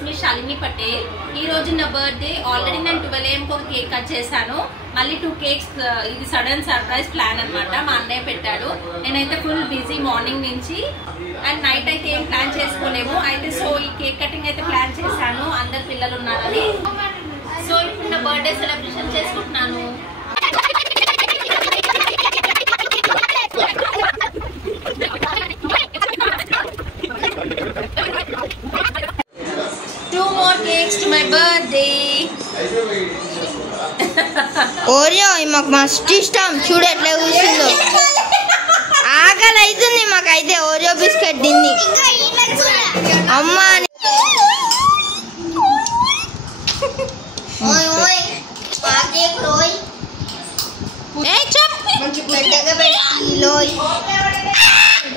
It's me Shalini Patel. ఈ రోజు నా బర్త్డే. ఆల్రెడీ నేను 12 AM ఒక కేక్ కట్ చేశాను. మళ్ళీ 2 కేక్స్. ఇది సడన్ సర్ప్రైజ్ ప్లాన్ అనమాట. మా అన్నయ్య పెట్టాడు. నేనైతే ఫుల్ బిజీ మార్నింగ్ నుంచి అండ్ నైట్ అయితే ఏం ప్లాన్ చేసుకోలేము. అయితే సో ఈ కేక్ కటింగ్ అయితే ప్లాన్ చేశాను. అందరు పిల్లలు ఉన్నారని. సో ఇప్పుడు నా బర్త్డే సెలబ్రేషన్ చేసుకుంటున్నాను. Cakes to my birthday. Oreo మాకు మస్తు ఇష్టం. చూడు ఎట్లా కూర్చుందో. ఆకలి అవుతుంది మాకైతే ఓరియో బిస్కెట్ తింది అమ్మా.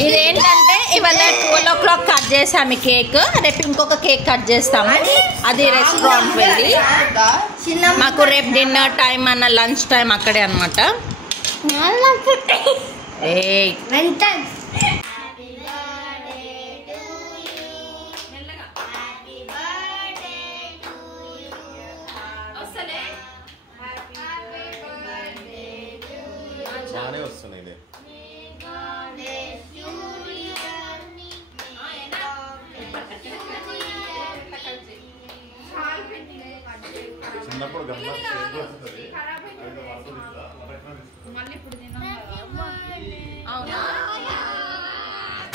ఇదేంటంటే ఇవాళ 12 o'clock కట్ చేసాము కేక్. రేపు ఇంకొక కేక్ కట్ చేస్తాము. అది రెస్టారెంట్ వెళ్ళి. మాకు రేపు డిన్నర్ టైం అన్న లంచ్ టైం అక్కడే అనమాట.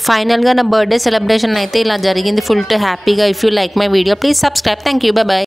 ఫైనల్గా నా బర్త్డే సెలబ్రేషన్ అయితే ఇలా జరిగింది. ఫుల్ టు హ్యాపీగా. If you like my video please subscribe. Thank you. By by.